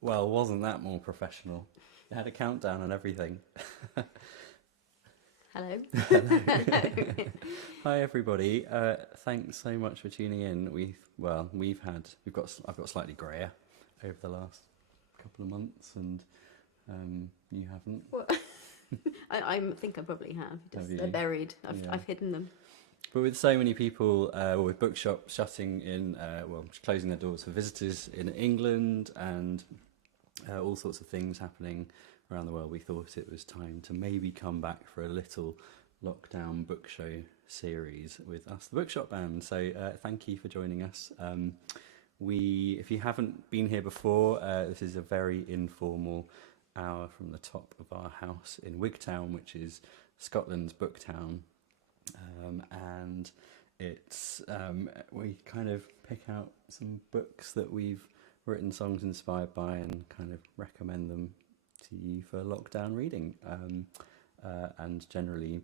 Well, wasn't that more professional? It had a countdown and everything. Hello. Hi everybody. Thanks so much for tuning in. I've got slightly greyer over the last couple of months, and you haven't. Well, I think I probably have. They're buried. I've hidden them. But with so many people, with bookshops shutting in, closing their doors for visitors in England, and all sorts of things happening around the world, we thought it was time to maybe come back for a little lockdown book show series with us, the Bookshop Band. So thank you for joining us. If you haven't been here before, this is a very informal hour from the top of our house in Wigtown, which is Scotland's book town. And it's we kind of pick out some books that we've written songs inspired by and kind of recommend them to you for lockdown reading, and generally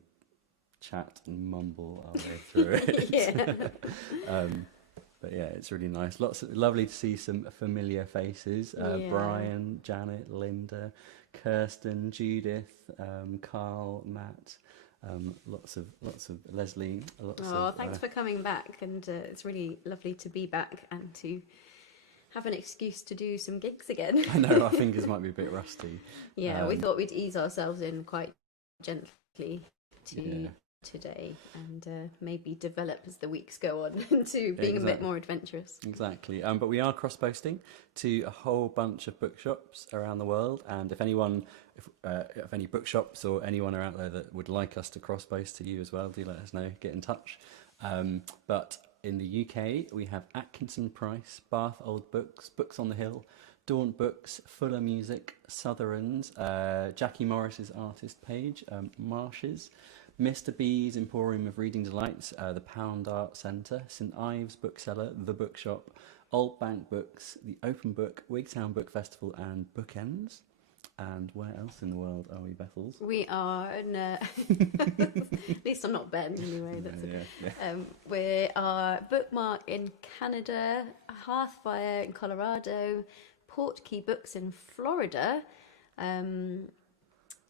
chat and mumble our way through it. But yeah, it's really nice. Lovely to see some familiar faces. Brian, Janet, Linda, Kirsten, Judith, Carl, Matt. Lots of Leslie. Thanks for coming back, and it's really lovely to be back and to have an excuse to do some gigs again. I know, our fingers might be a bit rusty. We thought we'd ease ourselves in quite gently to today, and maybe develop as the weeks go on into being a bit more adventurous. Exactly. But we are cross-posting to a whole bunch of bookshops around the world, and if any bookshops or anyone are out there that would like us to cross-post to you as well, do let us know, get in touch. But in the UK, we have Atkinson Price, Bath Old Books, Books on the Hill, Daunt Books, Fuller Music, Sutherland's, Jackie Morris's artist page, Marsh's, Mr. B's Emporium of Reading Delights, the Pound Art Centre, St Ives Bookseller, The Bookshop, Old Bank Books, The Open Book, Wigtown Book Festival and Bookends. And where else in the world are we, Bethels? We are, at least I'm not Ben anyway. We are Bookmark in Canada, Hearthfire in Colorado, Portkey Books in Florida,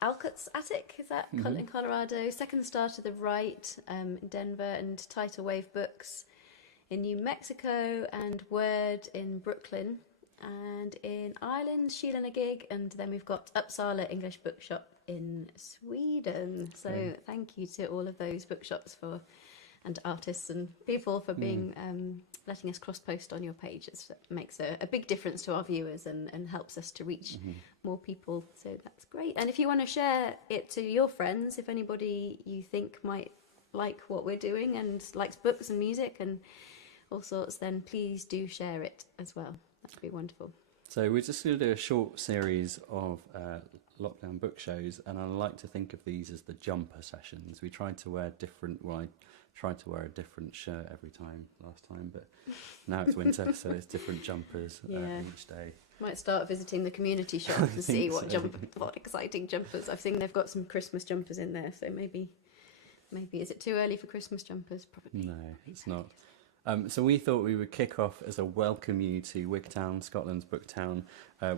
Alcott's Attic, is that in Colorado, Second Star to the Right in Denver, and Tidal Wave Books in New Mexico, and Word in Brooklyn. And in Ireland, Sheila and a Gig, and then we've got Uppsala English Bookshop in Sweden. So thank you to all of those bookshops and artists and people for being letting us cross-post on your page. It makes a big difference to our viewers and helps us to reach more people. So that's great. And if you want to share it to your friends, if anybody you think might like what we're doing and likes books and music and all sorts, then please do share it as well. That'd be wonderful. So we're just going to do a short series of lockdown book shows, and I like to think of these as the jumper sessions. We tried to wear I tried to wear a different shirt every time last time, but now it's winter, so it's different jumpers each day. Might start visiting the community shop and see what exciting jumpers. I've seen they've got some Christmas jumpers in there, so maybe is it too early for Christmas jumpers? Probably. No, it's not. So we thought we would kick off as a welcome you to Wigtown, Scotland's book town.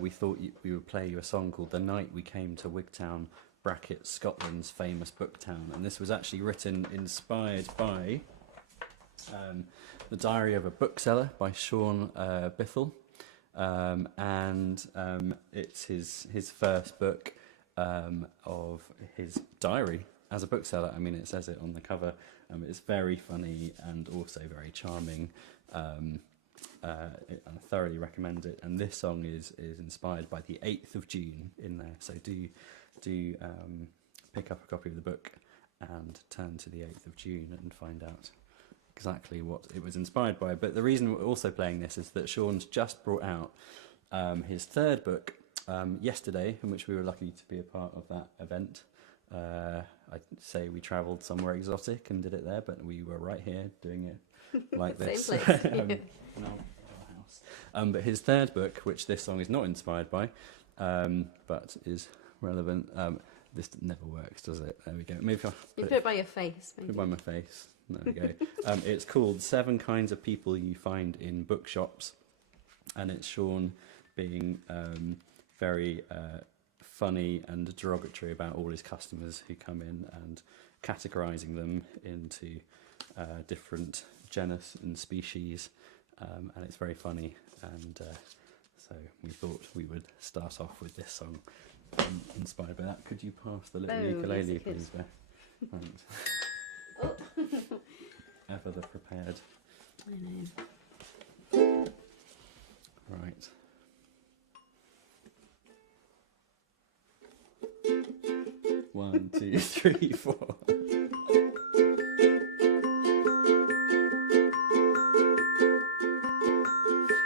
We thought we would play you a song called The Night We Came to Wigtown, Scotland's famous book town. And this was actually inspired by The Diary of a Bookseller by Sean Bithell. It's his first book of his diary as a bookseller. I mean, it says it on the cover. It's very funny and also very charming. I thoroughly recommend it. And this song is inspired by the 8th of June in there. So do pick up a copy of the book and turn to the 8th of June and find out exactly what it was inspired by. But the reason we're also playing this is that Sean's just brought out his third book yesterday, in which we were lucky to be a part of that event. I'd say we travelled somewhere exotic and did it there, but we were right here doing it like this. Same place. In our house. But his third book, which this song is not inspired by, but is relevant. This never works, does it? There we go. Maybe I'll put it by your face. Put it by my face. There we go. It's called 7 Kinds of People You Find in Bookshops, and it's Sean being very funny and derogatory about all his customers who come in and categorising them into different genus and species, and it's very funny. And so we thought we would start off with this song inspired by that. Could you pass the little ukulele, yes, please, Beth? Thanks. Oh. Ever the prepared. I know. Right. One, 2, 3, 4.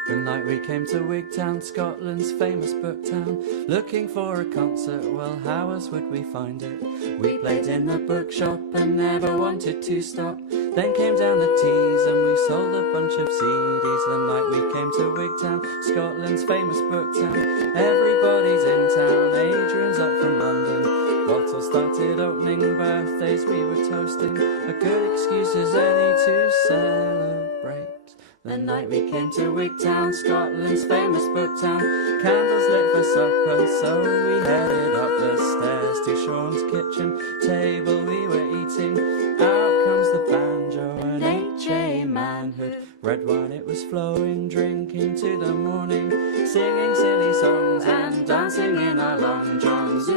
One night we came to Wigtown, Scotland's famous book town, looking for a concert. Well, how else would we find it? We played in the bookshop and never wanted to stop. Then came down the teas and we sold a bunch of CDs. The night we came to Wigtown, Scotland's famous book town. Everybody's in town, Adrian's up from London. Bottles started opening, birthdays we were toasting. A good excuse as any to celebrate. The night we came to Wigtown, Scotland's famous book town. Candles lit for supper, so we headed up the stairs to Sean's kitchen table we were eating. Out comes the banjo and H.A. Manhood. Red wine it was flowing, drinking to the morning, singing silly songs and dancing in our long johns.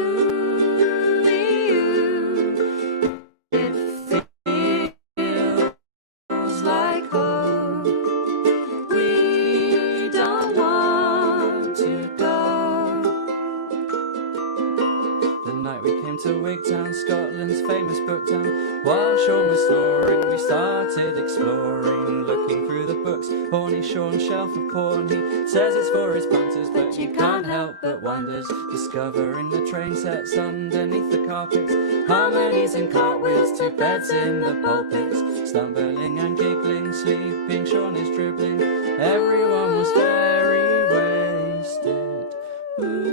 To Wigtown, Scotland's famous book town. While Sean was snoring, we started exploring, looking through the books. Horny Sean's shelf of porn, he says it's for his punters, but you can't help but wonders. Discovering the train sets underneath the carpets, harmonies and cartwheels, 2 beds in the pulpits. Stumbling and giggling, sleeping, Sean is dribbling. Everyone was very wasted. Ooh.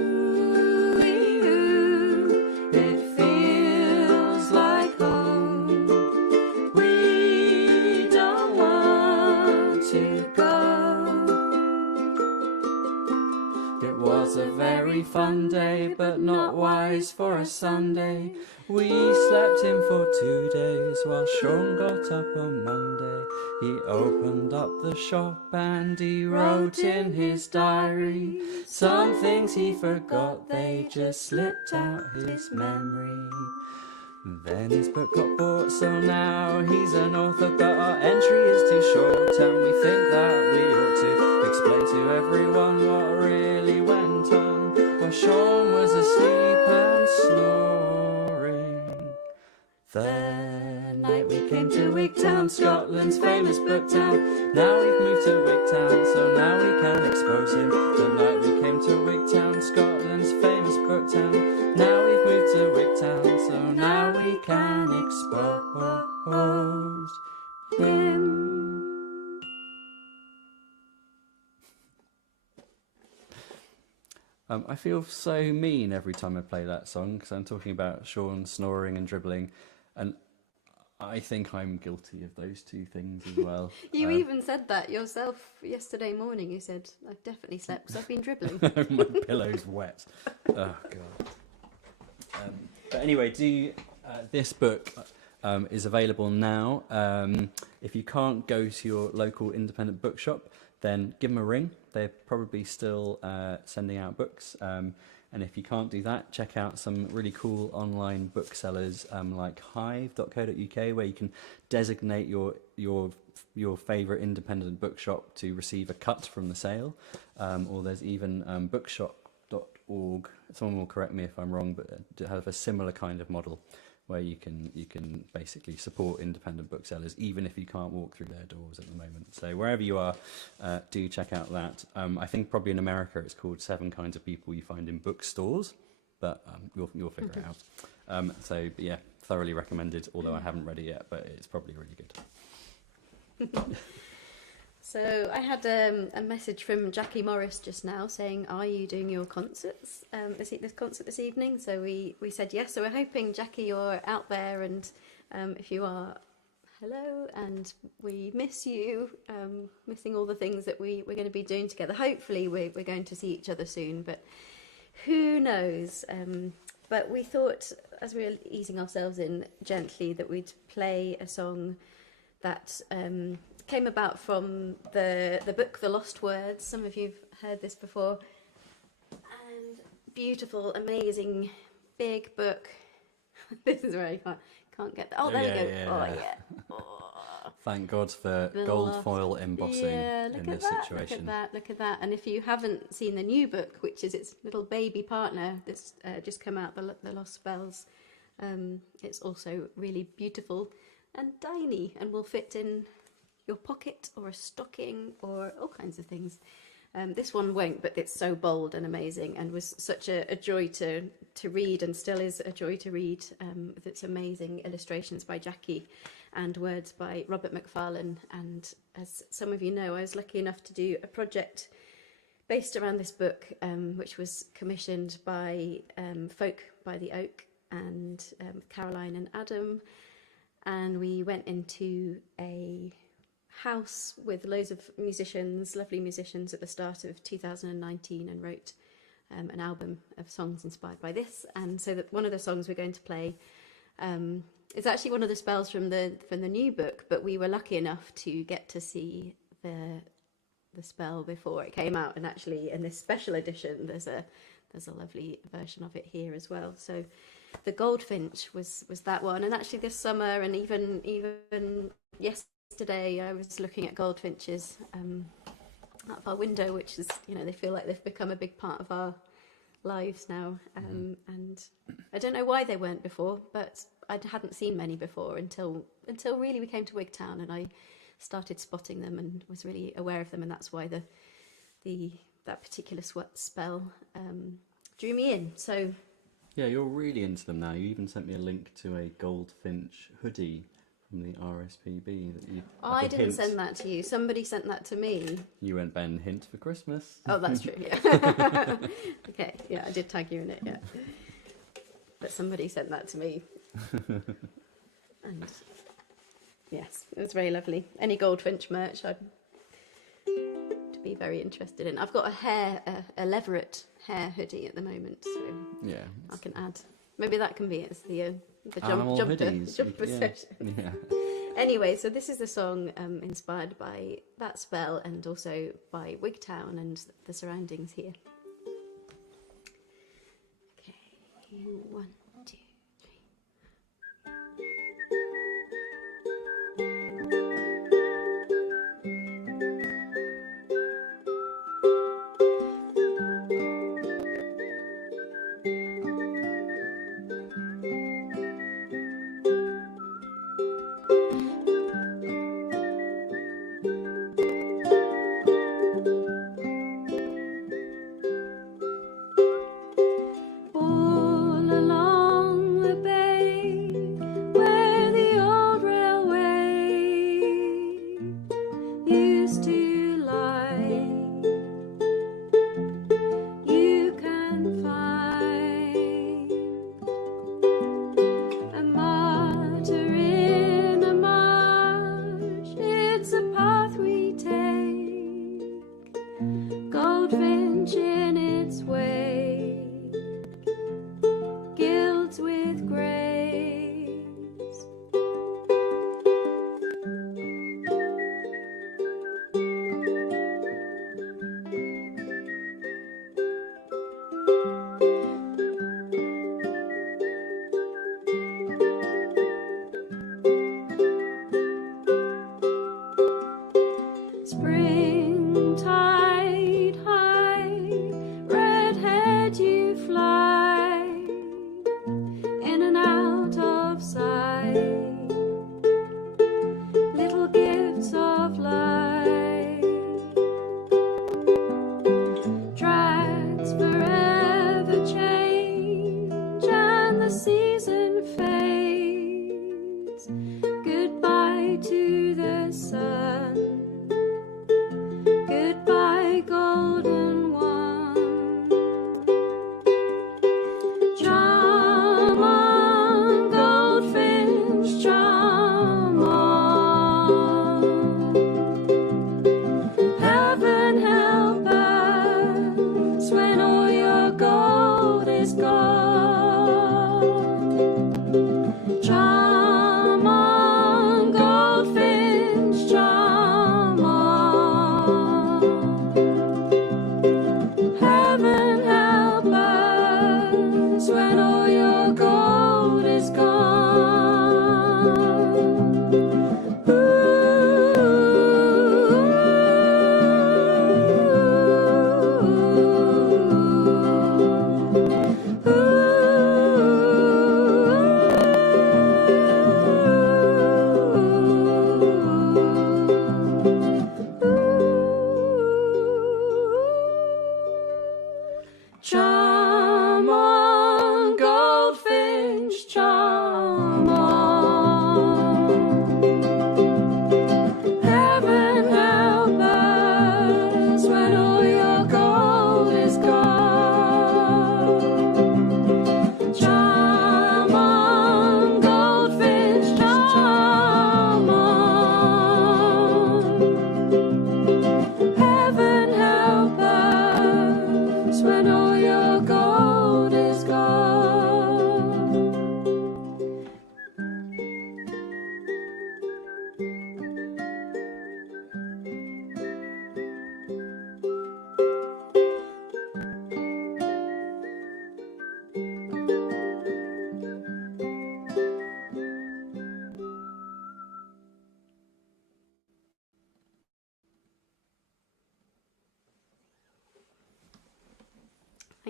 A very fun day, but not wise for a Sunday. We slept in for 2 days while Sean got up on Monday. He opened up the shop and he wrote in his diary some things he forgot, they just slipped out his memory. Then his book got bought, so now he's an author, but our entry is too short, and we think that we ought to explain to everyone what really went on while Sean was asleep and snoring. The night we came to Wigtown, Scotland's famous book town. Now we've moved to Wigtown, so now we can expose him. The night we came to Wigtown, Scotland's famous book town. Now we've moved to Wigtown, so now we can expose him. I feel so mean every time I play that song because I'm talking about Sean snoring and dribbling, and I think I'm guilty of those 2 things as well. You even said that yourself yesterday morning. You said, I've definitely slept because I've been dribbling. My pillow's wet. Oh, God. But anyway, this book is available now. If you can't go to your local independent bookshop, then give them a ring. They're probably still sending out books. And if you can't do that, check out some really cool online booksellers like hive.co.uk, where you can designate your favourite independent bookshop to receive a cut from the sale. Or there's even bookshop.org. Someone will correct me if I'm wrong, but it has a similar kind of model where you can basically support independent booksellers even if you can't walk through their doors at the moment. So wherever you are, do check out that. I think probably in America it's called 7 Kinds of People You Find in Bookstores, but you'll figure it out. So but yeah, thoroughly recommended, although I haven't read it yet, but it's probably really good. So I had a message from Jackie Morris just now saying, are you doing your concerts, this concert this evening? So we said yes. So we're hoping, Jackie, you're out there, and if you are, hello, and we miss you, missing all the things that we're going to be doing together. Hopefully we're going to see each other soon, but who knows? But we thought, as we were easing ourselves in gently, that we'd play a song that came about from the book The Lost Words. Some of you've heard this before. And beautiful, amazing, big book. This is where I can't get that. Oh, there we go. Yeah. Oh, yeah. Oh. Thank God for gold foil embossing in this situation. Look at that. And if you haven't seen the new book, which is its little baby partner that's just come out, The Lost Spells, it's also really beautiful and tiny and will fit in your pocket or a stocking or all kinds of things. This one won't, but it's so bold and amazing, and was such a joy to read, and still is a joy to read, with its amazing illustrations by Jackie and words by Robert McFarlane. And as some of you know, I was lucky enough to do a project based around this book, which was commissioned by Folk by the Oak and Caroline and Adam. And we went into a house with loads of musicians, lovely musicians, at the start of 2019, and wrote an album of songs inspired by this. And so that one of the songs we're going to play is actually one of the spells from the new book, but we were lucky enough to get to see the spell before it came out, and actually in this special edition there's a lovely version of it here as well. So the Goldfinch was that one, and actually this summer, and even yesterday, I was looking at goldfinches out of our window, which is, they feel like they've become a big part of our lives now. And I don't know why they weren't before, but I hadn't seen many before until really we came to Wigtown, and I started spotting them and was really aware of them, and that's why that particular spell drew me in. So yeah, you're really into them now. You even sent me a link to a goldfinch hoodie from the RSPB. I didn't send that to you. Somebody sent that to me. You went, Ben, hint for Christmas. Oh, that's true, yeah. Okay, yeah, I did tag you in it, yeah. But somebody sent that to me. And yes, it was very lovely. Any Goldfinch merch I'd be very interested in. I've got a Leverett hair hoodie at the moment, so yeah, I can add. Maybe that can be as the jumper session. Yeah. Anyway, so this is the song inspired by that spell, and also by Wigtown and the surroundings here. Okay, 1, 2, 3. All along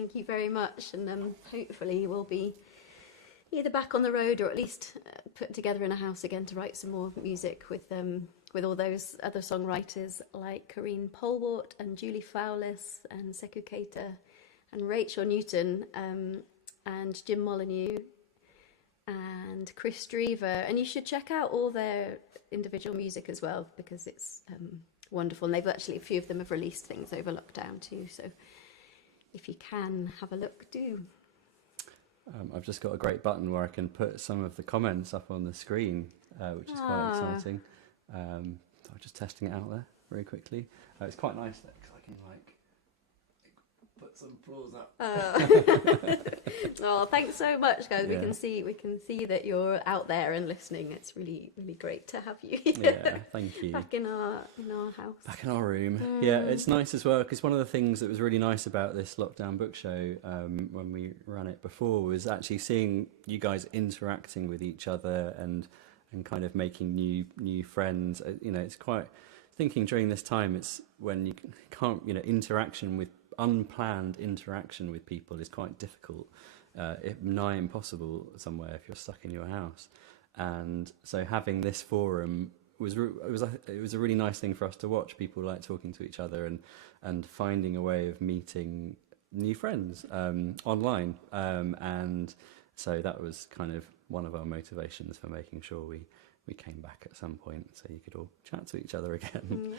Thank you very much, and hopefully we'll be either back on the road or at least put together in a house again to write some more music with all those other songwriters like Corrine Polwart and Julie Fowlis and Sekou Keita and Rachel Newton and Jim Molyneux and Chris Drever. And you should check out all their individual music as well, because it's wonderful. And they've actually, a few of them have released things over lockdown too. So if you can have a look, do. I've just got a great button where I can put some of the comments up on the screen, which is quite exciting. I'm just testing it out there very quickly. It's quite nice there because I can like put some applause up. Oh, thanks so much, guys. Yeah. We can see that you're out there and listening. It's really, really great to have you Yeah, thank you. back in our house. Back in our room. Yeah, it's nice as well, because one of the things that was really nice about this lockdown book show when we ran it before was actually seeing you guys interacting with each other and kind of making new friends. You know, it's quite thinking during this time. It's when you can't, unplanned interaction with people is quite difficult, if nigh impossible somewhere if you're stuck in your house. And so having this forum it was a really nice thing for us to watch, people like talking to each other and finding a way of meeting new friends online, and so that was kind of one of our motivations for making sure we came back at some point so you could all chat to each other again.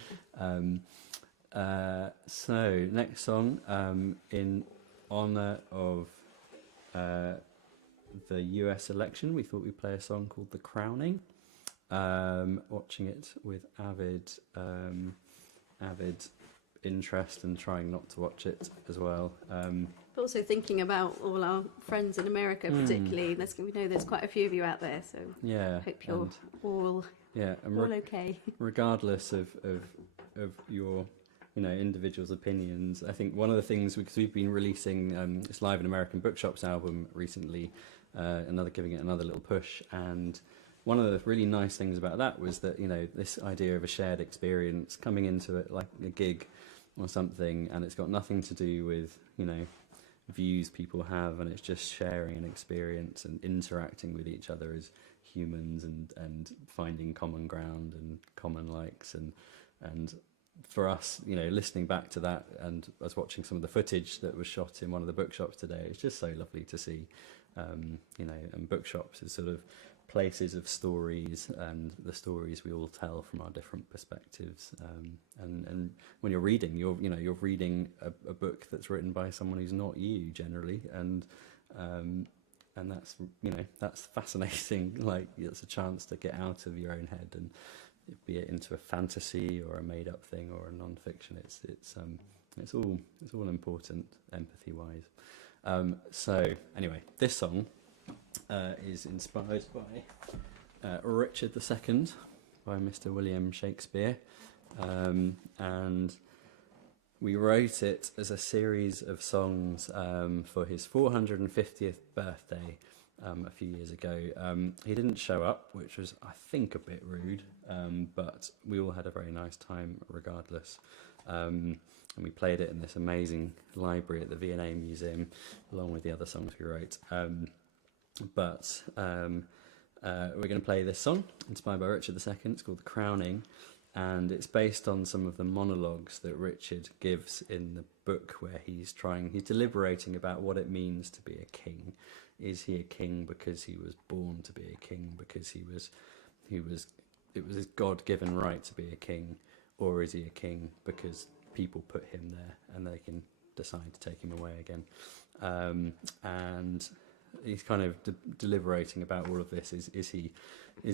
So next song, in honour of the US election, we thought we'd play a song called The Crowning. Watching it with avid interest and trying not to watch it as well. But also thinking about all our friends in America, particularly. We know there's quite a few of you out there, so yeah, hope you're all okay. Regardless of your individual's opinions, I think one of the things, because we've been releasing this Live in American Bookshops album recently, giving it another little push, and one of the really nice things about that was that, this idea of a shared experience coming into it like a gig or something, and it's got nothing to do with, views people have, and it's just sharing an experience and interacting with each other as humans and finding common ground and common likes. And for us, listening back to that, and I was watching some of the footage that was shot in one of the bookshops today, it's just so lovely to see, and bookshops is sort of places of stories, and the stories we all tell from our different perspectives, and when you're reading, you're reading a book that's written by someone who's not you generally, and that's fascinating. Like, it's a chance to get out of your own head and be it into a fantasy or a made up thing or a non-fiction. It's all important empathy wise. So anyway, this song is inspired by Richard II, by Mr. William Shakespeare, and we wrote it as a series of songs for his 450th birthday a few years ago. He didn't show up, which was, I think, a bit rude, but we all had a very nice time regardless. And we played it in this amazing library at the V&A Museum, along with the other songs we wrote. But we're going to play this song, inspired by Richard II. It's called The Crowning, and it's based on some of the monologues that Richard gives in the book, where he's deliberating about what it means to be a king. Is he a king because he was born to be a king, because it was his God-given right to be a king, or is he a king because people put him there and they can decide to take him away again? And he's kind of deliberating about all of this. Is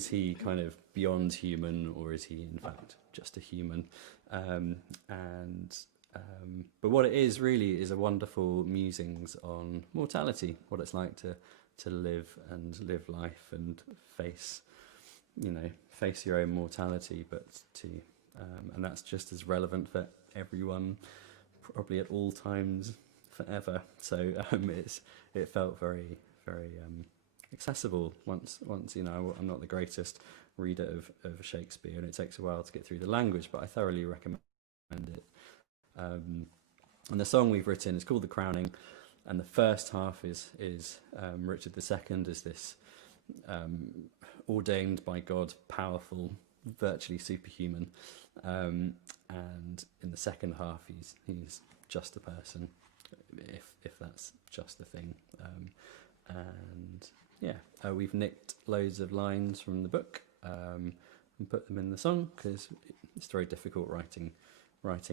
he kind of beyond human, or is he in fact just a human? But what it is really is a wonderful musings on mortality, what it's like to live life and face your own mortality, but and that's just as relevant for everyone, probably at all times, forever. So it felt very, very accessible once I'm not the greatest reader of Shakespeare, and it takes a while to get through the language, but I thoroughly recommend it. And the song we've written is called The Crowning, and the first half is Richard II is this ordained by God, powerful, virtually superhuman, and in the second half he's just a person, if that's just a thing, and yeah, we've nicked loads of lines from the book and put them in the song because it's very difficult writing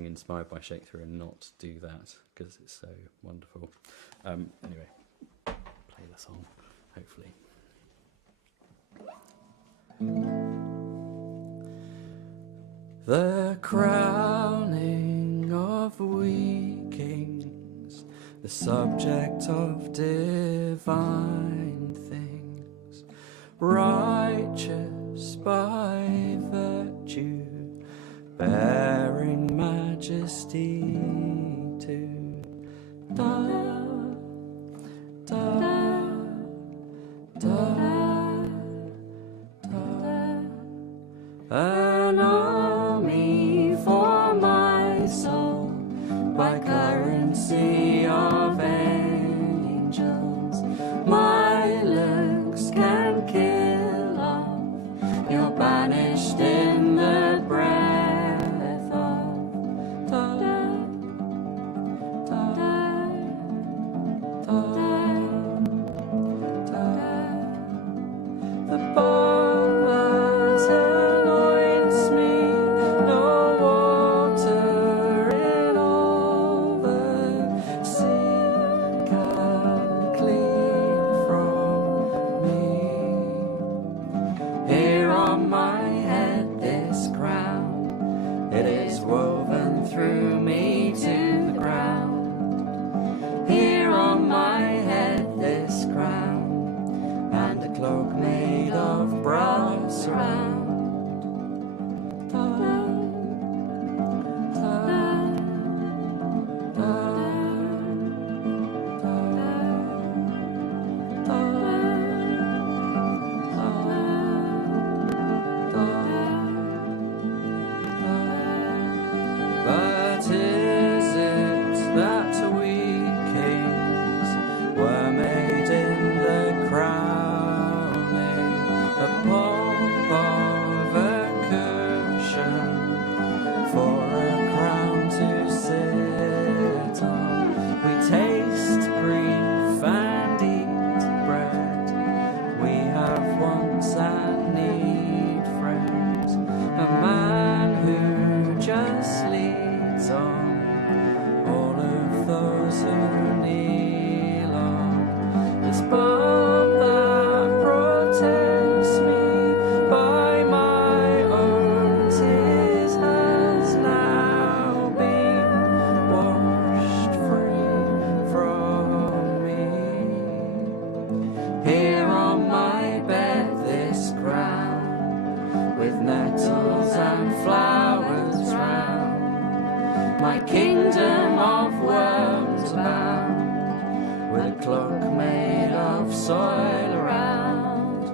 inspired by Shakespeare and not do that because it's so wonderful. Anyway, play the song, hopefully. The crowning of we kings, the subject of divine things, righteous by virtue, bearing majesty to da, da, da, da. An army for my soul by currency of angels. My looks can kill off. You're banished in the breath of da, da, da, da, da. The balm that anoints me, no water in all the sea can clean from me. Here on my head this crown, it is woven through me to the ground. Here on my head this crown, and a cloak made of brass around. Da, da, da, da, but is it that we kings were made in the crowning, a pomp of a cushion for a crown to sit on? We taste grief and eat bread, we have wants and need friends, a man who just leads on all of those who kneel on. This balm that protects me by my own tears has now been washed free from me. Here on my bed this crown, with nettles and flowers round, my kingdom of worms abound, with a cloak made of soil around.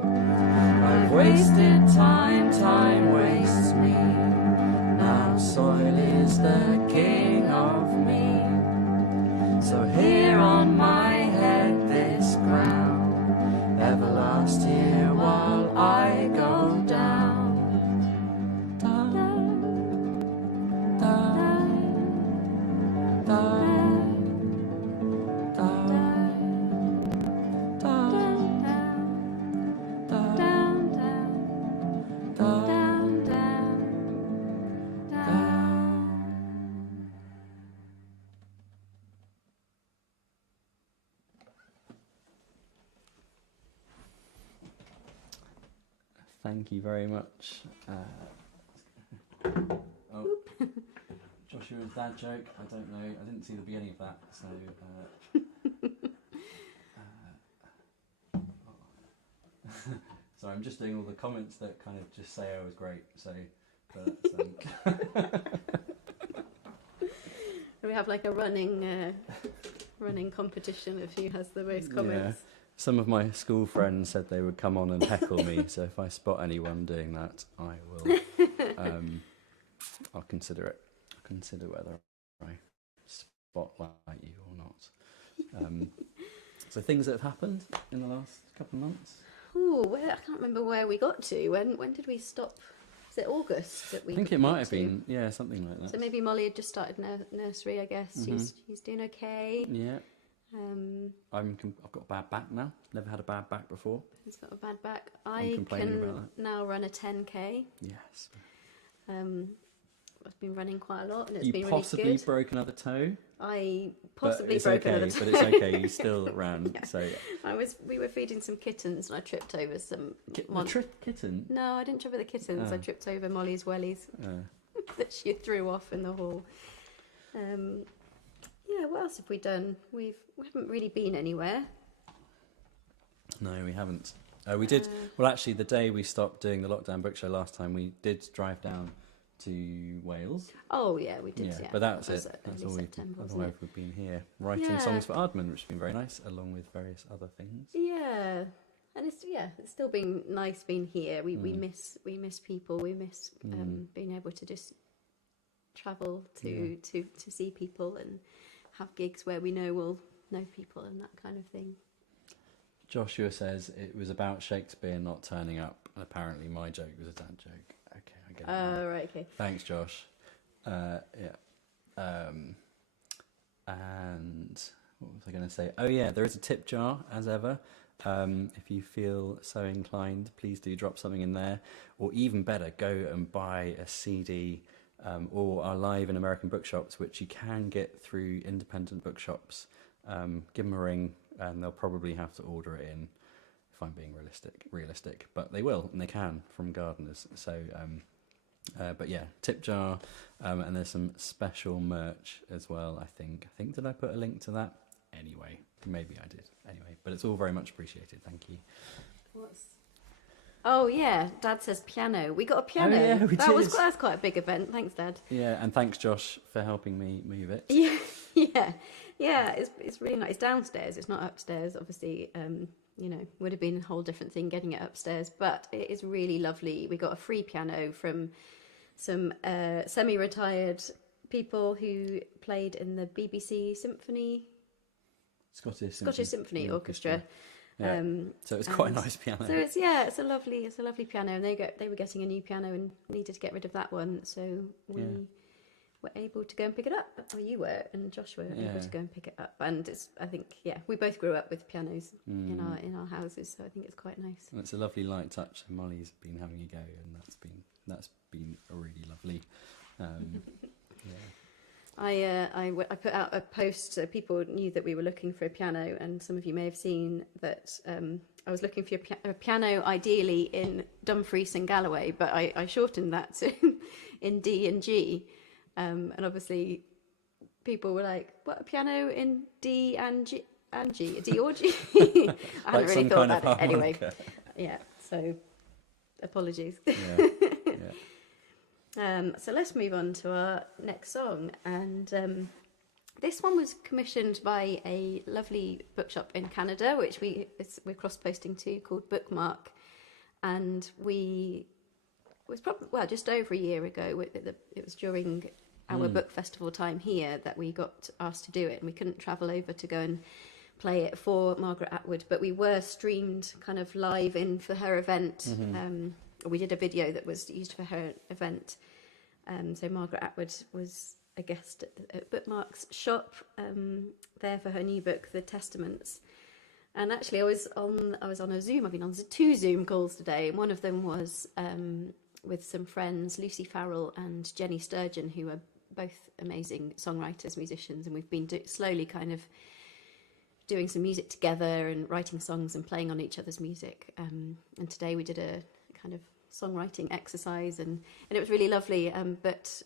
I've wasted time, time wastes me, now soil is the king of me. So here on my head this crown, everlast here while I go down. Thank you very much. Joshua's dad joke, I don't know, I didn't see the beginning of that, so sorry, I'm just doing all the comments that kind of just say I was great, so but We have like a running competition of who has the most comments. Yeah. Some of my school friends said they would come on and heckle me, so if I spot anyone doing that, I will. I'll consider it. I'll consider whether I spotlight you or not. So things that have happened in the last couple of months. Oh, I can't remember where we got to. When did we stop? Was it August that we? I think it might have been, yeah, something like that. So maybe Molly had just started nursery, I guess. She's doing okay. Yeah. I've got a bad back now. Never had a bad back before. He's got a bad back. I'm complaining about that. Now run a 10k. Yes. I've been running quite a lot, and it's You been really good. possibly broke another toe. I possibly broke another toe. But it's okay. You still ran. Yeah. So we were feeding some kittens, and I tripped over some. Kitten? No, I didn't trip over the kittens. Oh. I tripped over Molly's wellies that she threw off in the hall. Yeah, what else have we done? We haven't really been anywhere. No, we haven't. We did. Well, actually, the day we stopped doing the lockdown book show last time, we did drive down to Wales. Oh yeah, we did. Yeah, but that's it. That's all we've been here writing songs for Aardman, which has been very nice, along with various other things. Yeah, and it's still been nice being here. We miss people. We miss being able to just travel to see people and have gigs where we know we'll know people and that kind of thing. Joshua says it was about Shakespeare not turning up, and apparently my joke was a dad joke. Okay, I get it. Oh, right, okay. Thanks, Josh. Yeah. And what was I going to say? Oh, yeah, there is a tip jar, as ever. If you feel so inclined, please do drop something in there. Or even better, go and buy a CD or are live in American bookshops, which you can get through independent bookshops. Give them a ring, and they'll probably have to order it in, if I'm being realistic. But they will, and they can, from gardeners. So, but yeah, tip jar, and there's some special merch as well, I think. Did I put a link to that? Anyway, maybe I did. Anyway, but it's all very much appreciated. Thank you. Oh yeah, Dad says piano. We got a piano. Oh, yeah, That's quite a big event. Thanks, Dad. Yeah, and thanks, Josh, for helping me move it. Yeah. It's really nice. It's downstairs. It's not upstairs. Obviously, would have been a whole different thing getting it upstairs. But it is really lovely. We got a free piano from some semi-retired people who played in the BBC Scottish Symphony Orchestra. Yeah. So it's quite a nice piano. So it's a lovely piano, and they were getting a new piano and needed to get rid of that one, so we were able to go and pick it up. Or you were, and Josh were able to go and pick it up. And we both grew up with pianos in our houses, so I think it's quite nice. And it's a lovely light touch. And Molly's been having a go, and that's been really lovely. I put out a post so people knew that we were looking for a piano, and some of you may have seen that I was looking for a piano ideally in Dumfries and Galloway, but I shortened that to in D and G, and obviously people were like, what, a piano in D and G, D or G? I hadn't really thought about it anyway. Yeah, so apologies. So let's move on to our next song, and this one was commissioned by a lovely bookshop in Canada, which we're cross-posting to, called Bookmark, and it was probably just over a year ago. It was during our book festival time here that we got asked to do it, and we couldn't travel over to go and play it for Margaret Atwood, but we were streamed kind of live in for her event. We did a video that was used for her event. So Margaret Atwood was a guest at Bookmark's shop there for her new book, The Testaments. And actually, I was on a Zoom. I've been on 2 Zoom calls today, and one of them was with some friends, Lucy Farrell and Jenny Sturgeon, who are both amazing songwriters, musicians, and we've been slowly kind of doing some music together and writing songs and playing on each other's music. And today we did a kind of songwriting exercise, and it was really lovely. But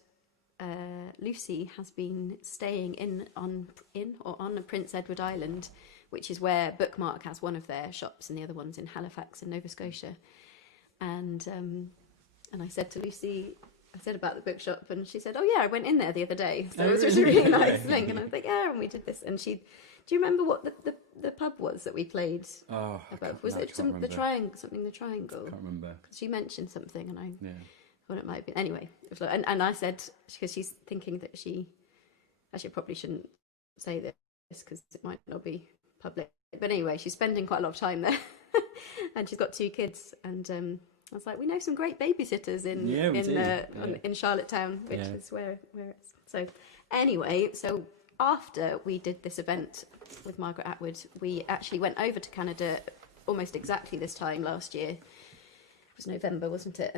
Lucy has been staying on Prince Edward Island, which is where Bookmark has one of their shops, and the other one's in Halifax in Nova Scotia. And I said to Lucy, I said about the bookshop, and she said, "Oh yeah, I went in there the other day." So it was just a really nice thing. And I was like, "Yeah," and we did this. And she, do you remember what the pub was that we played? Oh, about? Was it the triangle? Something the triangle? I can't remember. Because she mentioned something, and I thought it might have been. Anyway, it was like, and I said, because she's thinking that she actually probably shouldn't say this, because it might not be public. But anyway, she's spending quite a lot of time there, and she's got 2 kids. And I was like, we know some great babysitters in Charlottetown, which is where it's. So anyway, so after we did this event with Margaret Atwood, we actually went over to Canada almost exactly this time last year. It was November, wasn't it?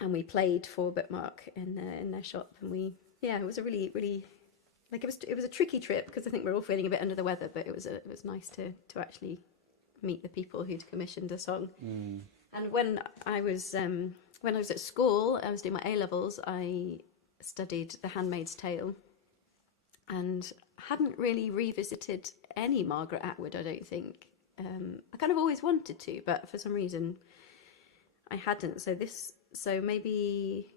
And we played for Bookmark in their shop, and it was a really like it was a tricky trip because I think we're all feeling a bit under the weather, but it was nice to actually meet the people who'd commissioned the song. And when I was at school, I was doing my A-levels, I studied The Handmaid's Tale, and hadn't really revisited any Margaret Atwood, I don't think. I kind of always wanted to, but for some reason I hadn't. So maybe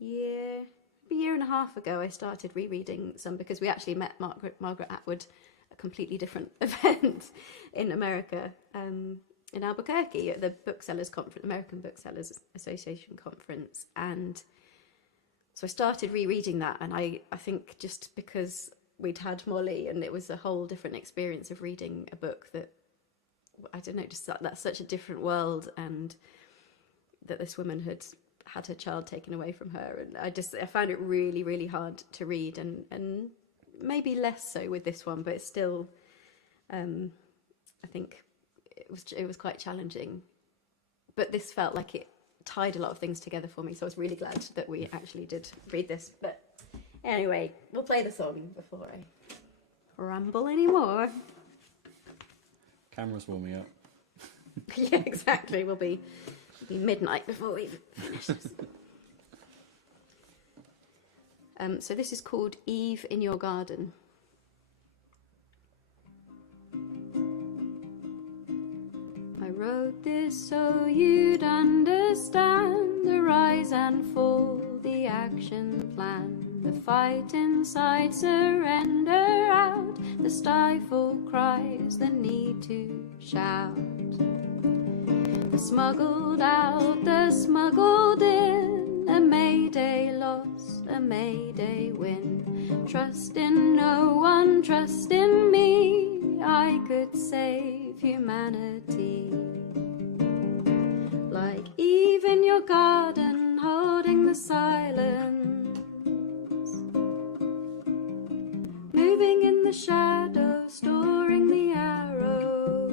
a year and a half ago, I started rereading some, because we actually met Margaret Atwood at a completely different event in America, in Albuquerque at the Booksellers Conference, American Booksellers Association conference. And so I started rereading that, and I think just because we'd had Molly, and it was a whole different experience of reading a book that, I don't know, just that's such a different world, and that this woman had her child taken away from her, and I found it really, really hard to read, and maybe less so with this one, but it's still, I think it was quite challenging. But this felt like it tied a lot of things together for me, so I was really glad that we actually did read this. But anyway, we'll play the song before I ramble anymore. Camera's warming up. Yeah, exactly. It'll be midnight before we finish this. So this is called Eve in Your Garden. I wrote this so you'd understand the rise and fall, the action plan, the fight inside, surrender out, the stifled cries, the need to shout. The smuggled out, the smuggled in, a mayday loss, a mayday win. Trust in no one, trust in me, I could save humanity. Like Eve in your garden, holding the silence, moving in the shadows, storing the arrows,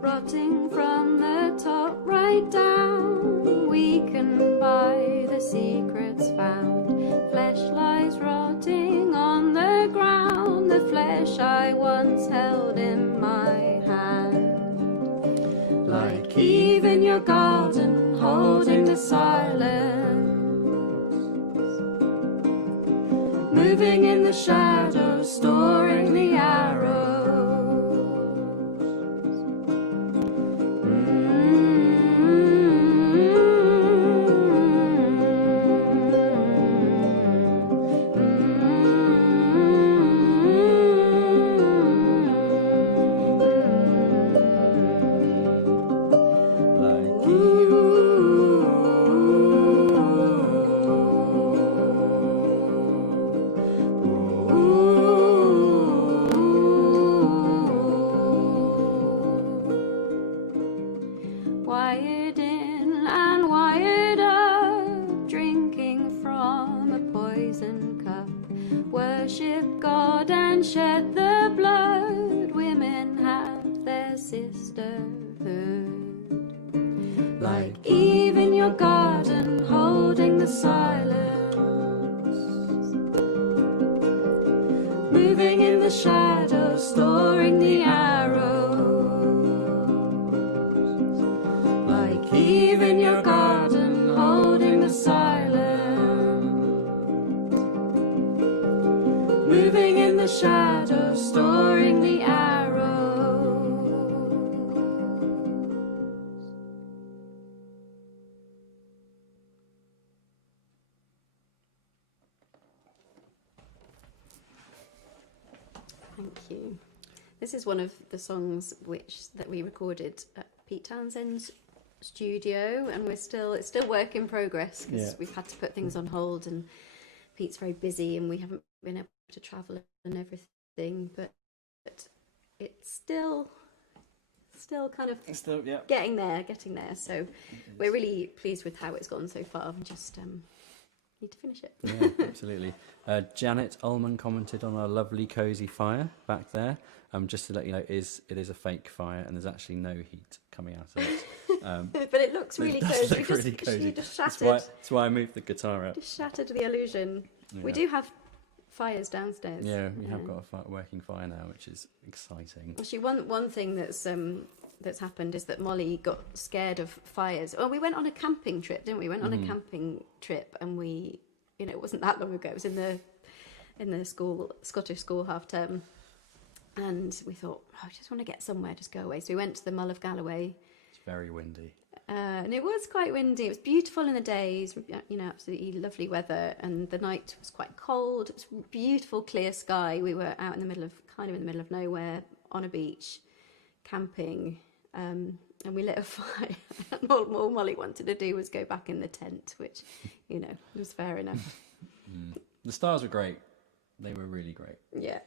rotting from the top right down, weakened by the secrets found. Flesh lies rotting on the ground, the flesh I once held in my hand. Like Eve in your garden, holding the silence, moving in the shadows, storing the arrows. Wired in and wired up, drinking from a poison cup. Worship God and shed the blood, women have their sisterhood. Like Eve in your garden, holding the silence, moving in the shadows, storing the arrows. Eve in your garden, holding the silence, moving in the shadows, storing the arrows. Thank you. This is one of the songs that we recorded at Pete Townsend's studio, and it's still work in progress, because we've had to put things on hold, and Pete's very busy and we haven't been able to travel and everything, but it's still kind of getting there. So we're really pleased with how it's gone so far, and just need to finish it. Yeah, absolutely. Janet Ullman commented on our lovely cosy fire back there. Just to let you know, it is a fake fire, and there's actually no heat coming out of it. But it looks really cozy. Look really cozy. You just shattered. That's why I moved the guitar up. Just shattered the illusion. Yeah. We do have fires downstairs. Yeah, we have got a working fire now, which is exciting. Actually, one thing that's happened is that Molly got scared of fires. Well, we went on a camping trip, didn't we? We went on a camping trip, and it wasn't that long ago. It was in the Scottish school half term, and we thought, I just want to get somewhere, just go away. So we went to the Mull of Galloway. It's very windy. And it was quite windy. It was beautiful in the days, absolutely lovely weather, and the night was quite cold. It was beautiful, clear sky. We were out in the middle of nowhere on a beach, camping, and we lit a fire. And all Molly wanted to do was go back in the tent, which, was fair enough. The stars were great. They were really great. Yeah.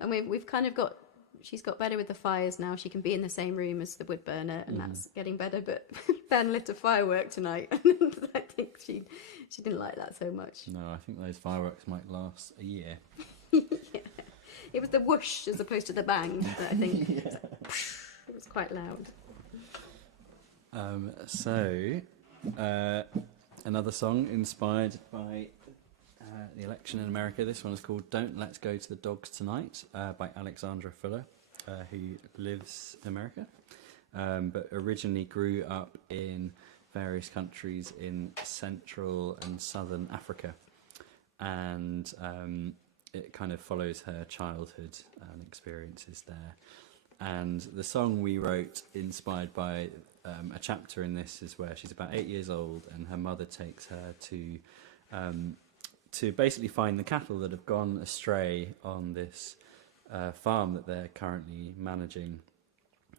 And we've kind of got. She's got better with the fires now. She can be in the same room as the wood burner, and that's getting better. But Ben lit a firework tonight, and I think she didn't like that so much. No, I think those fireworks might last a year. Yeah. It was the whoosh as opposed to the bang that I think it was quite loud. Another song inspired by the election in America. This one is called "Don't Let's Go to the Dogs Tonight" by Alexandra Fuller, who lives in America, but originally grew up in various countries in Central and Southern Africa, and it kind of follows her childhood and experiences there. And the song we wrote, inspired by a chapter in this, is where she's about 8 years old, and her mother takes her to basically find the cattle that have gone astray on this farm that they're currently managing.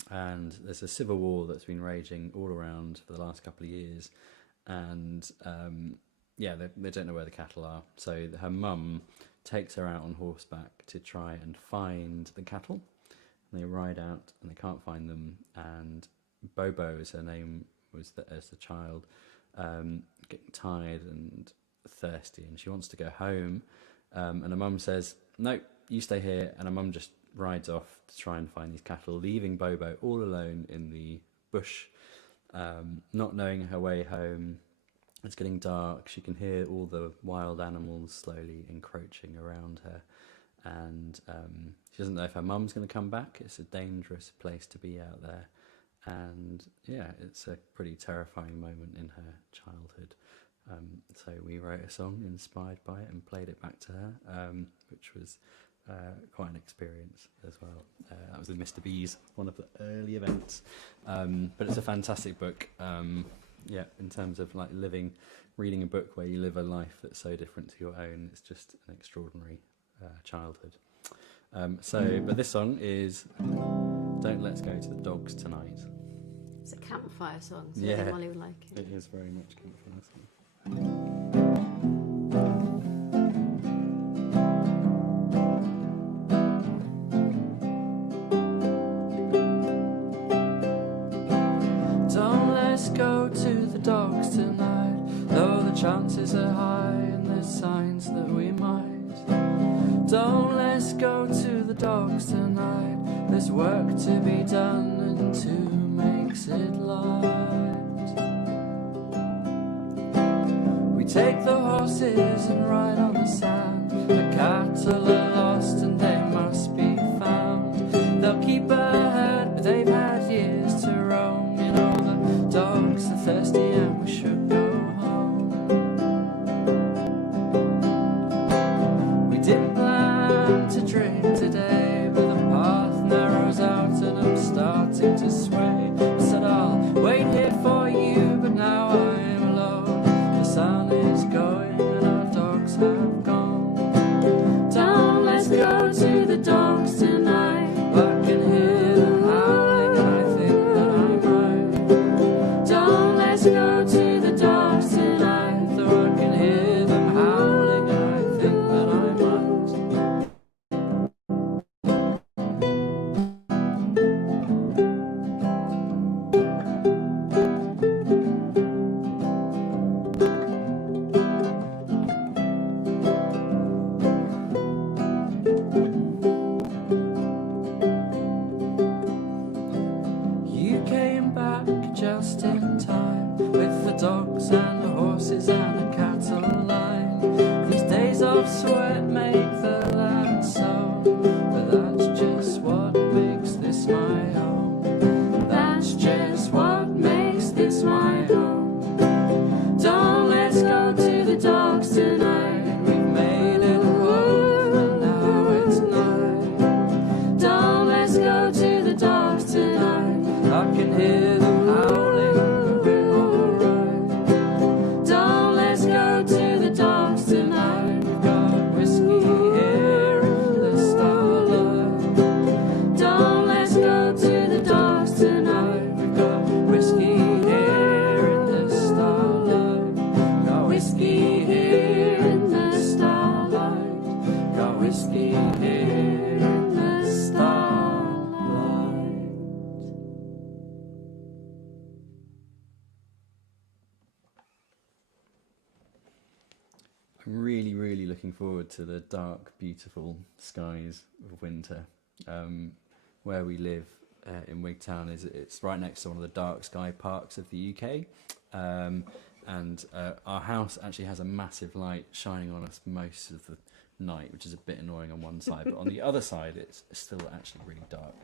And there's a civil war that's been raging all around for the last couple of years, and they don't know where the cattle are. So her mum takes her out on horseback to try and find the cattle. And they ride out and they can't find them, and Bobo, as her name was as a child, getting tired and thirsty, and she wants to go home, and her mum says, "No, you stay here," and her mum just rides off to try and find these cattle, leaving Bobo all alone in the bush, not knowing her way home. It's getting dark. She can hear all the wild animals slowly encroaching around her, and she doesn't know if her mum's going to come back. It's a dangerous place to be out there, and it's a pretty terrifying moment in her childhood. So we wrote a song inspired by it and played it back to her, which was quite an experience as well. That was with Mr. B's, one of the early events. But it's a fantastic book. In terms of like reading a book where you live a life that's so different to your own, it's just an extraordinary childhood. But this song is "Don't Let's Go to the Dogs Tonight." It's a campfire song, so I think Molly would like it. It is very much a campfire song. Don't let's go to the dogs tonight, though the chances are high and there's signs that we might. Don't let's go to the dogs tonight, there's work to be done and two makes it light. We take the horses and ride on the sand, the cattle are lost and they must be found. They'll keep ahead but they've had years to roam, you know the dogs are thirsty and we should go home. We didn't plan to drink today, but the path narrows out and I'm starting to sway. I said I'll wait here for you, but now I'm alone. The sun is going and our dogs have gone. Down come back just in time, with the dogs and the horses and the cattle line. These days of sweat make the lad sown, but that's just what makes this my home. That's just what makes this my home. Don't let's go to the dogs tonight. We've made it home and now it's night. Don't let's go to the dogs tonight. I can hear them howling, but we're alright. Don't let's go to the dogs tonight. We've got whiskey here in the starlight. Don't let's go to the dogs tonight. We've got whiskey here in the starlight. Got whiskey here in the starlight. Got whiskey here in the starlight. I'm really, really looking forward to the dark, beautiful skies of winter. Where we live in Wigtown it's right next to one of the dark sky parks of the UK, and our house actually has a massive light shining on us most of the night, which is a bit annoying on one side, but on the other side it's still actually really dark,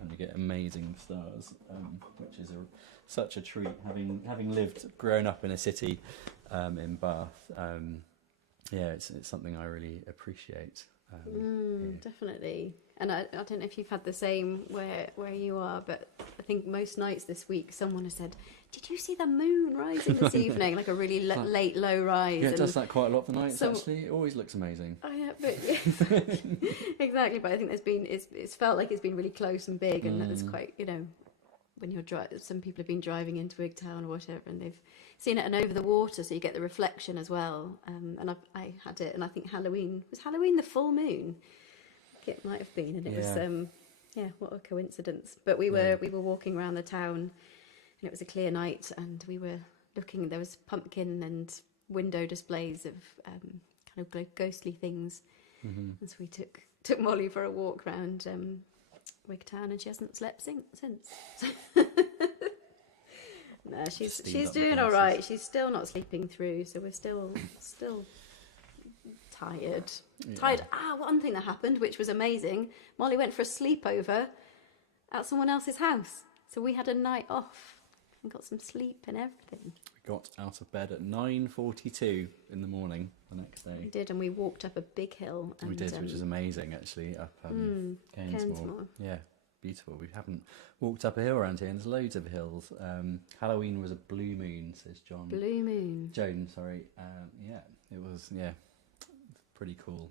and you get amazing stars, which is such a treat. Having grown up in a city in Bath. Yeah, it's something I really appreciate. Yeah. Definitely. And I don't know if you've had the same where you are, but I think most nights this week someone has said, "Did you see the moon rising this evening?" Like a really late low rise. Yeah, it does that quite a lot for nights, actually. It always looks amazing. Oh yeah, but exactly. But I think it's felt like it's been really close and big, and that's quite, when you're some people have been driving into Wigtown or whatever, and they've seen it and over the water, so you get the reflection as well. And I had it, and I think was Halloween the full moon? It might have been, and it was what a coincidence. But we were walking around the town, and it was a clear night, and we were looking. There was pumpkin and window displays of kind of ghostly things, and so we took Molly for a walk around Wigtown, and she hasn't slept since. No, she's doing all right. She's still not sleeping through, so we're still tired. Yeah. Tired. One thing that happened, which was amazing. Molly went for a sleepover at someone else's house, so we had a night off and got some sleep and everything. We got out of bed at 9:42 in the morning the next day. We did, and we walked up a big hill. And, we did, which is amazing, actually, up Cairnsmore. Yeah, beautiful. We haven't walked up a hill around here, and there's loads of hills. Halloween was a blue moon, says John. Blue moon. Joan, sorry. Yeah, it was, pretty cool.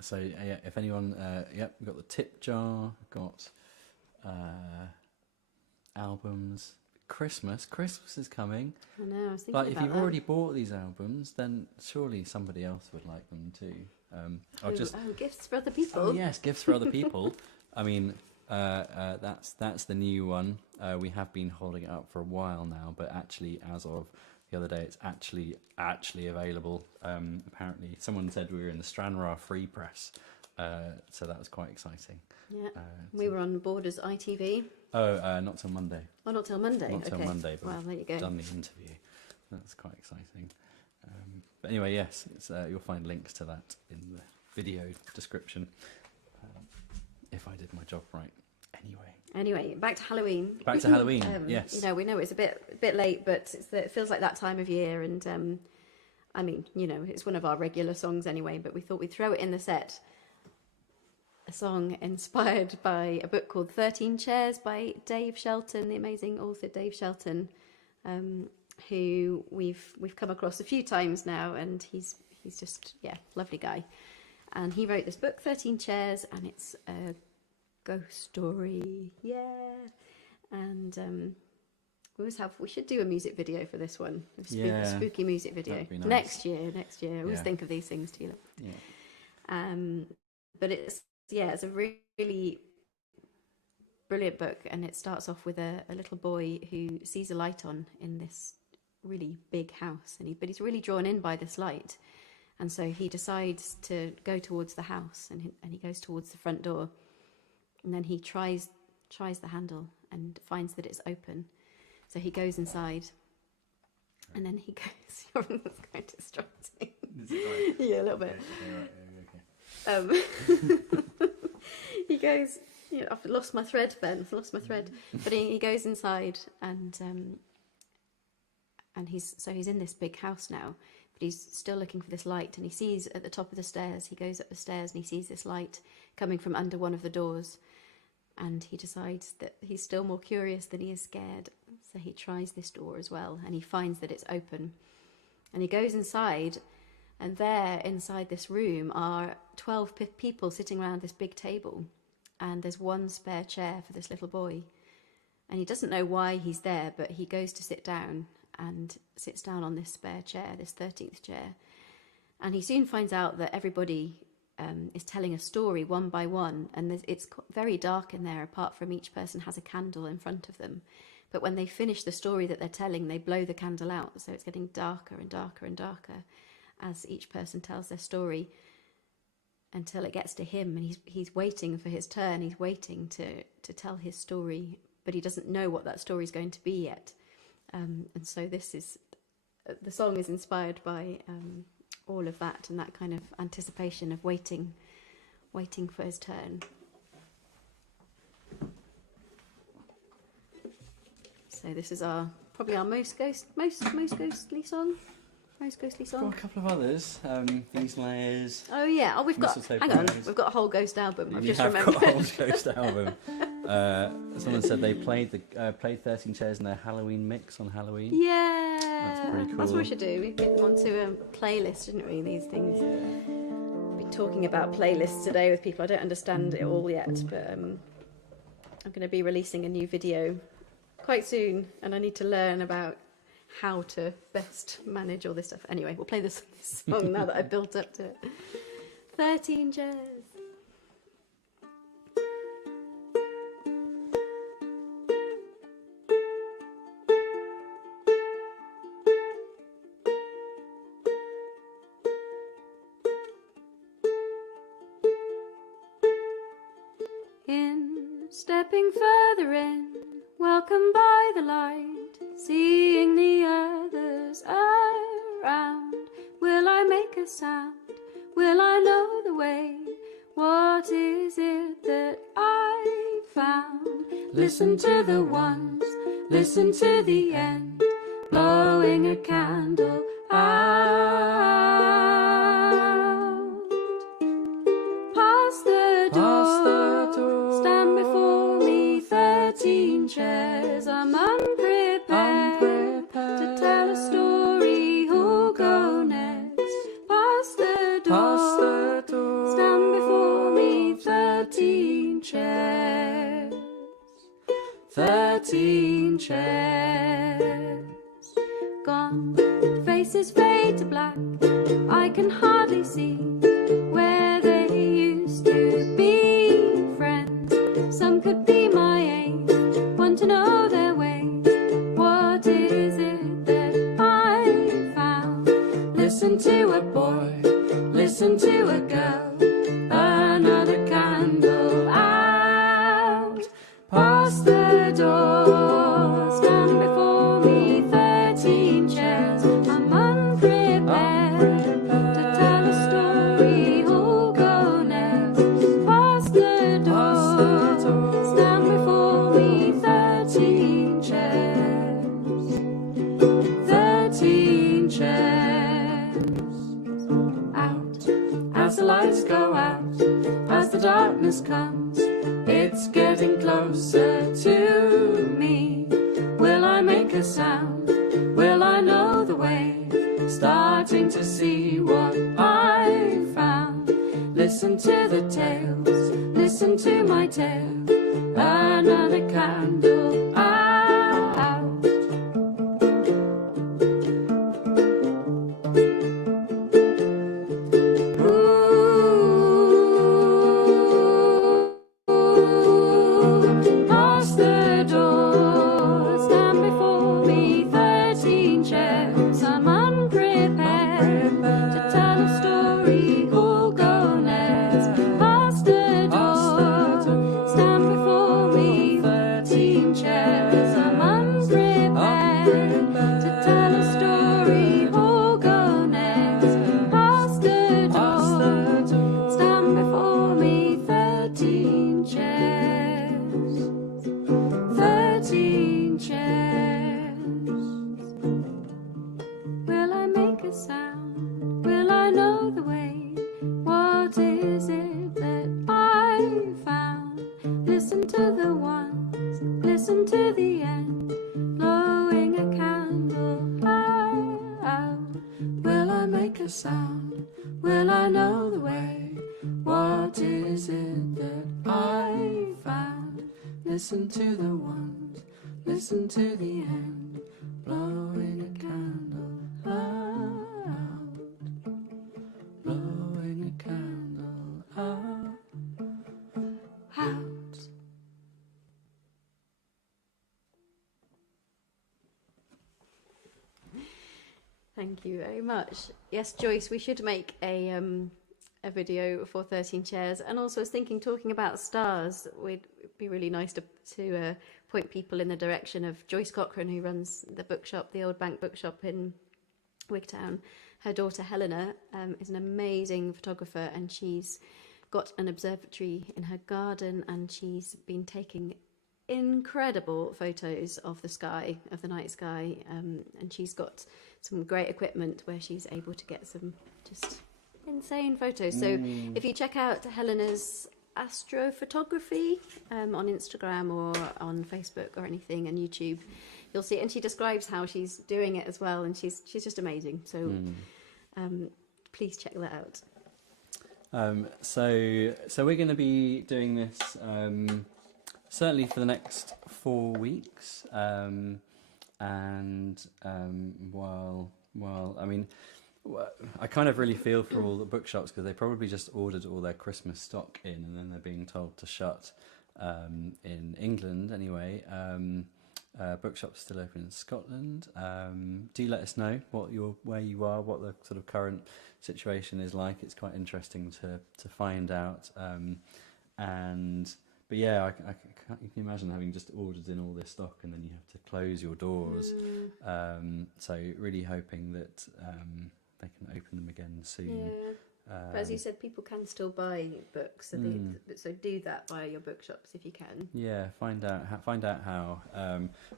So, if anyone, we've got the tip jar, we've got albums. Christmas is coming. I know, I was thinking But if about you've that. already bought these albums, then surely somebody else would like them too. Gifts for other people. Oh yes, gifts for other people. I mean, that's the new one. We have been holding it up for a while now, but actually, as of the other day, it's actually available. Apparently, someone said we were in the Stranraer Free Press, so that was quite exciting. Yeah, we were on Borders ITV. Oh, not till Monday. Oh, not till Monday. Not till Monday, but well, there you go. done the interview. That's quite exciting. But anyway, yes, you'll find links to that in the video description. If I did my job right. Anyway, back to Halloween. Back to Halloween, yes. We know it's a bit late, but it feels like that time of year, and I mean, it's one of our regular songs anyway, but we thought we'd throw it in the set. A song inspired by a book called 13 Chairs by Dave Shelton, the amazing author Dave Shelton, who we've come across a few times now, and he's just lovely guy. And he wrote this book, 13 Chairs, and it's a ghost story, and we should do a music video for this one, a spooky music video. That'd be nice. next year. I always think of these things too. But it's a really brilliant book, and it starts off with a little boy who sees a light on in this really big house, but he's really drawn in by this light, and so he decides to go towards the house, and he goes towards the front door. And then he tries tries the handle and finds that it's open. So he goes inside, and then he goes. That's quite distracting. Yeah, a little bit. He goes. I've lost my thread, Ben. I've lost my thread. But he goes inside, and he's in this big house now. But he's still looking for this light, and he sees at the top of the stairs. He goes up the stairs, and he sees this light coming from under one of the doors. And he decides that he's still more curious than he is scared. So he tries this door as well, and he finds that it's open. And he goes inside, and there, inside this room, are 12 people sitting around this big table. And there's one spare chair for this little boy. And he doesn't know why he's there, but he goes to sit down and sits down on this spare chair, this 13th chair. And he soon finds out that everybody is telling a story one by one, and it's very dark in there, apart from each person has a candle in front of them. But when they finish the story that they're telling, they blow the candle out, so it's getting darker and darker and darker as each person tells their story, until it gets to him, and he's waiting for his turn. He's waiting to tell his story, but he doesn't know what that story is going to be yet. And so the song is inspired by all of that, and that kind of anticipation of waiting for his turn. So this is probably our most ghostly song. Most ghostly song. Got a couple of others. These layers. Oh yeah. Oh, we've got. Hang on. We've got a whole ghost album. I've just remembered. Got a whole ghost album. Someone said they played 13 Chairs in their Halloween mix on Halloween. Yeah. That's pretty cool. That's what we should do. We get them onto a playlist, shouldn't we? These things. We'll be talking about playlists today with people. I don't understand it all yet, but I'm going to be releasing a new video quite soon, and I need to learn about how to best manage all this stuff. Anyway, we'll play this song now that I've built up to it. 13 Chairs. Stepping further in, welcome by the light, seeing the others around. Will I make a sound? Will I know the way? What is it that I found? Listen to the ones, listen to the end, blowing a candle out. Past the door, stand before me, 13 chairs. I'm unprepared to tell a story. Who'll go next? Past the door, stand before me, 13 chairs. 13 chairs. Gone, faces fade to black. I can hardly see where they used to be friends. Some could be my age, want to know their way. What is it that I found? Listen to a boy, listen to a girl, another candle out. Past the door, stand before me, 13 chairs. I'm unprepared to tell a story. Who'll go next? Past the door, stand before me, 13 chairs. 13 chairs. Out as the lights go out, as the darkness comes, it's getting closer to me. Will I make a sound? Will I know the way? Starting to see what I found. Listen to the tales, listen to my tale. Another candle out. Past the door, stand before me, 13 chairs. I'm unprepared to tell a story. Who'll go next? Past the door, stand before me, listen to the end, blowing a candle out. Will I make a sound? Will I know the way? What is it that I found? Listen to the ones, listen to the end, blowing a candle out, blowing a candle out. Thank you very much. Yes, Joyce, we should make a video for 13 Chairs. And also I was thinking, talking about stars, it'd be really nice to point people in the direction of Joyce Cochran, who runs the bookshop, the Old Bank Bookshop in Wigtown. Her daughter Helena is an amazing photographer, and she's got an observatory in her garden, and she's been taking incredible photos of the sky, of the night sky, and she's got some great equipment where she's able to get some just insane photos. So if you check out Helena's astrophotography on Instagram or on Facebook or anything, and YouTube, you'll see it, and she describes how she's doing it as well, and she's just amazing. So please check that out. So we're going to be doing this certainly for the next 4 weeks, while I mean, I kind of really feel for all the bookshops, because they probably just ordered all their Christmas stock in, and then they're being told to shut in England anyway. Bookshops still open in Scotland. Do let us know where you are, what the sort of current situation is like. It's quite interesting to find out. But yeah, I can't, you can imagine having just ordered in all this stock and then you have to close your doors. So really hoping that they can open them again soon. Yeah. But as you said, people can still buy books, so do that via your bookshops if you can. Yeah, find out how.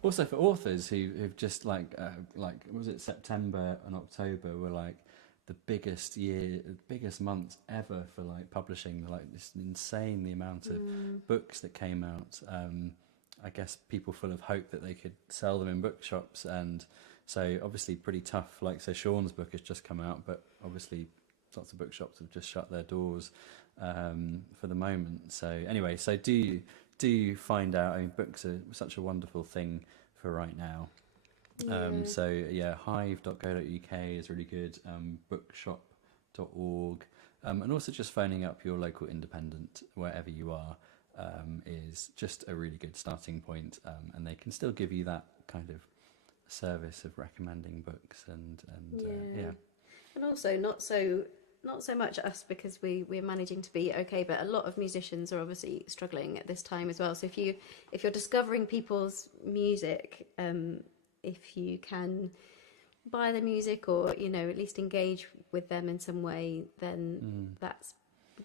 Also for authors who've just like was it September and October were like the biggest months ever for like publishing. Like this insane the amount of books that came out. I guess people full of hope that they could sell them in bookshops, and so obviously pretty tough. Like so, Sean's book has just come out, but obviously lots of bookshops have just shut their doors for the moment. So anyway, so do find out. I mean, books are such a wonderful thing for right now. So yeah, hive.co.uk is really good, bookshop.org, and also just phoning up your local independent wherever you are is just a really good starting point, and they can still give you that kind of service of recommending books and and also not so much us, because we're managing to be okay, but a lot of musicians are obviously struggling at this time as well. So if you're discovering people's music, if you can buy the music or at least engage with them in some way, then that's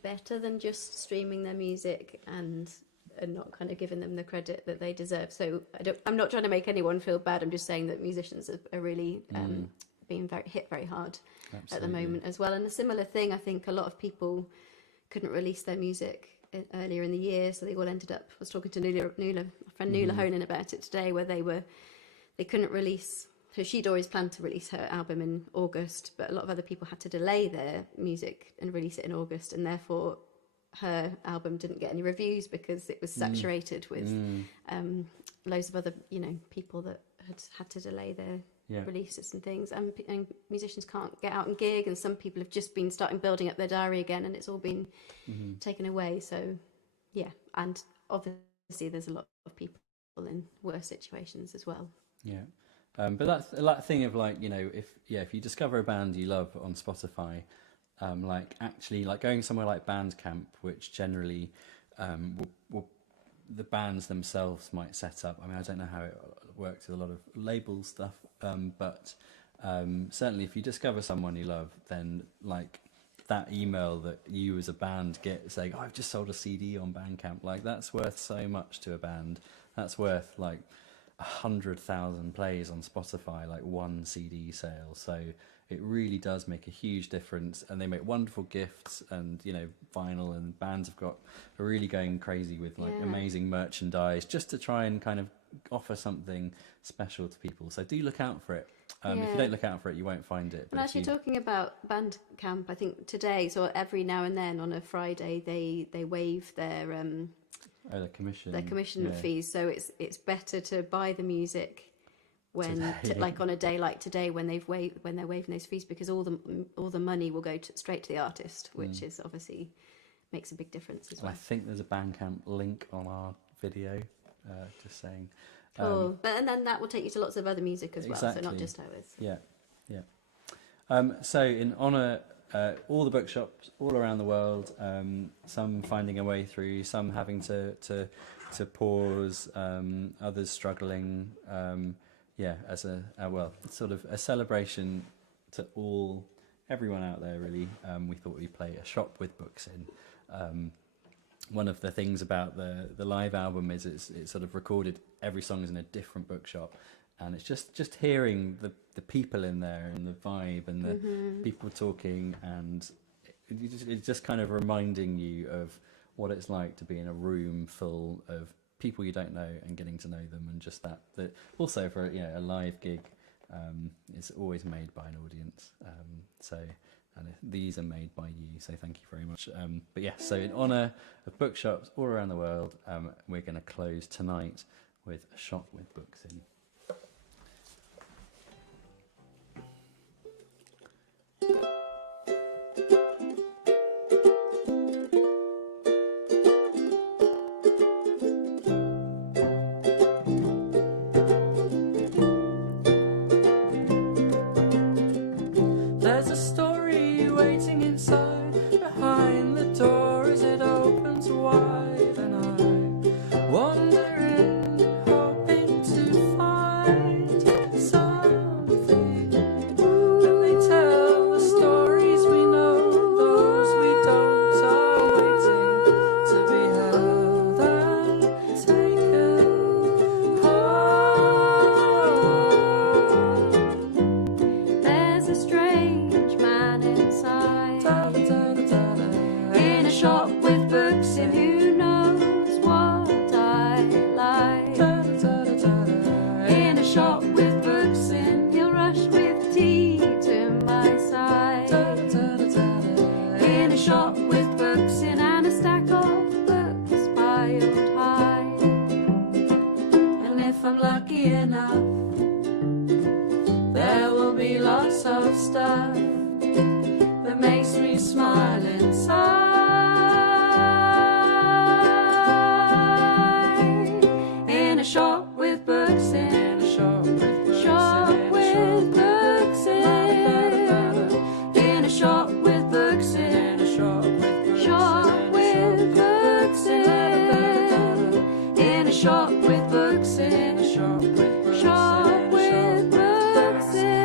better than just streaming their music and not kind of giving them the credit that they deserve. So I'm not trying to make anyone feel bad. I'm just saying that musicians are really being hit very hard at the moment as well. And a similar thing, I think a lot of people couldn't release their music earlier in the year, so they all ended up. I was talking to Nuala, my friend Nuala Honan, about it today, where they couldn't release. So she'd always planned to release her album in August, but a lot of other people had to delay their music and release it in August, and therefore her album didn't get any reviews because it was saturated with loads of other people that had to delay their releases and things, and musicians can't get out and gig, and some people have just been building up their diary again, and it's all been taken away. So yeah, and obviously there's a lot of people in worse situations as well. But that's that thing of like, if you discover a band you love on Spotify, like going somewhere like Bandcamp, which generally will the bands themselves might set up. I mean, I don't know how it works with a lot of label stuff, but certainly if you discover someone you love, then like that email that you as a band get saying, "Oh, I've just sold a CD on Bandcamp," like that's worth so much to a band. That's worth like 100,000 plays on Spotify, like one CD sale. So it really does make a huge difference, and they make wonderful gifts, and vinyl, and bands are really going crazy with like amazing merchandise just to try and kind of offer something special to people. So do look out for it. If Yeah. you don't look out for it, you won't find it. And actually, talking about Bandcamp, I think today, so every now and then on a Friday, they waive their commission yeah. fees. So it's better to buy the music when Today. like on a day like today when they're waiving those fees, because all the money will go straight to the artist, which is obviously makes a big difference as well. I think there's a Bandcamp link on our video, just saying. Cool. And then that will take you to lots of other music as well, so not just ours. Yeah, yeah. So in honour, all the bookshops all around the world, some finding a way through, some having to pause, others struggling. As sort of a celebration to everyone out there, really. We thought we'd play a shop with books in. One of the things about the live album is it's sort of recorded, every song is in a different bookshop, and it's just hearing the people in there and the vibe and the people talking, and it's just kind of reminding you of what it's like to be in a room full of people you don't know and getting to know them, and just that also for a live gig, it's always made by an audience, and these are made by you, so thank you very much. So in honour of bookshops all around the world, we're going to close tonight with a shop with books in. There's a story waiting inside, behind the door as it opens wide, and I wander in, hoping to find something. Then they tell the stories we know, those we don't are waiting to be held and taken home. There's a strange man inside, in a shop with books in, who knows what I like. In a shop with books in, he'll rush with tea to my side. In a shop with books in, and a stack of books piled high. And if I'm lucky enough, there will be lots of stuff that makes me smile inside. In a shop with books in, shop with books in. In a shop with books in, shop with books in. In a shop with books in, shop with books in.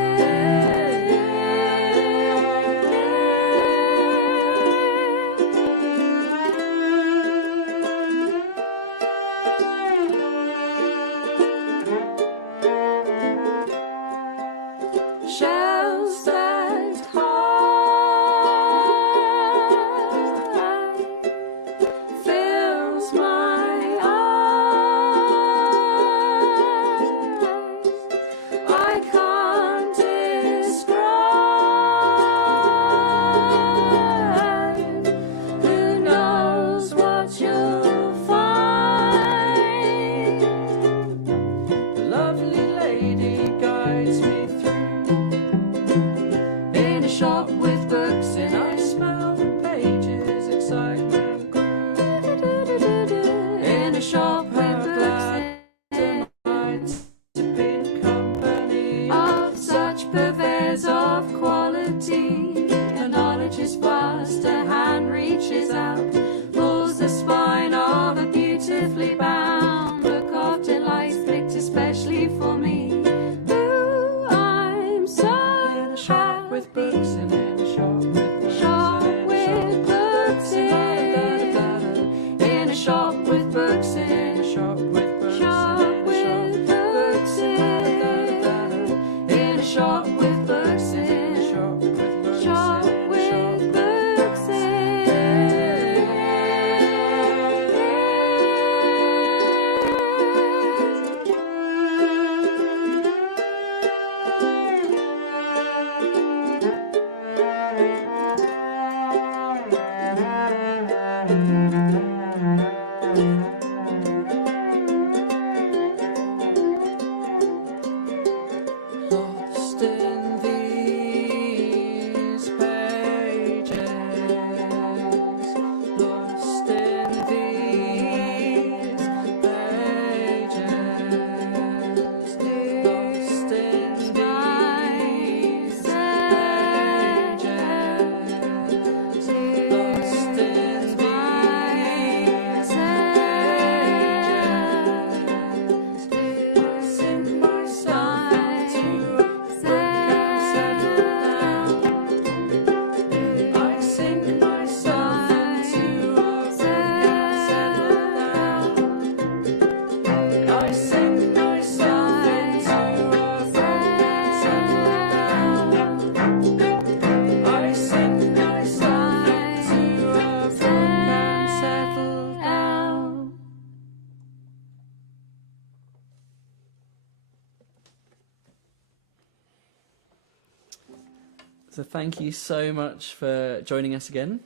So thank you so much for joining us again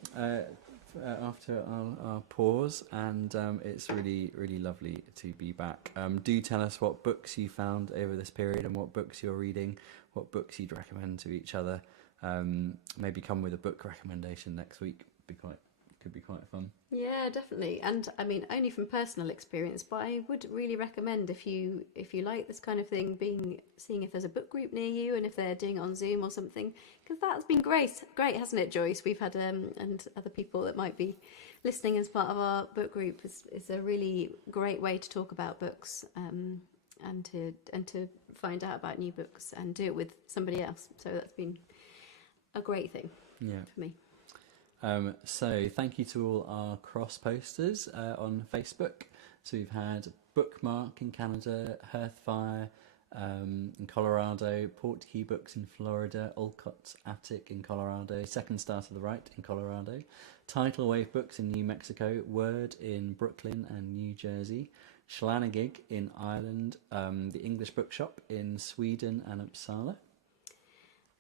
after our pause, and it's really, really lovely to be back. Do tell us what books you found over this period and what books you're reading, what books you'd recommend to each other. Maybe come with a book recommendation next week. Could be quite fun. Yeah, definitely. And I mean, only from personal experience, but I would really recommend if you like this kind of thing, seeing if there's a book group near you and if they're doing it on Zoom or something, because that's been great, hasn't it, Joyce? We've had and other people that might be listening as part of our book group is a really great way to talk about books and to find out about new books and do it with somebody else. So that's been a great thing for me. So thank you to all our cross posters on Facebook. So we've had Bookmark in Canada, Hearthfire in Colorado, Portkey Books in Florida, Olcott's Attic in Colorado, Second Star to the Right in Colorado, Tidal Wave Books in New Mexico, Word in Brooklyn and New Jersey, Schlanagig in Ireland, the English Bookshop in Sweden and Uppsala.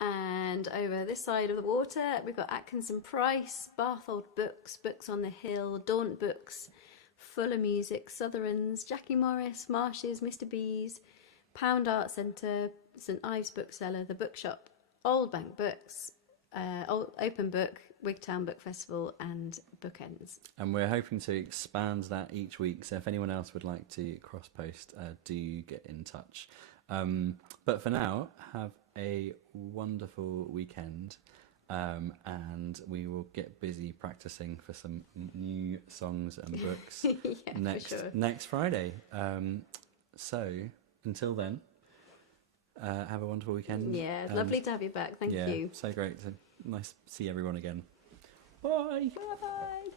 And over this side of the water, we've got Atkinson Price, Barthold Books, Books on the Hill, Daunt Books, Fuller Music, Southerns, Jackie Morris, Marshes, Mr. B's, Pound Art Centre, St Ives Bookseller, The Bookshop, Old Bank Books, Open Book, Wigtown Book Festival, and Bookends. And we're hoping to expand that each week. So if anyone else would like to cross post, do get in touch. But for now, have a wonderful weekend, and we will get busy practicing for some new songs and books next Friday. So until then, have a wonderful weekend. Yeah, lovely to have you back. Thank you. So great. Nice to see everyone again. Bye. Bye.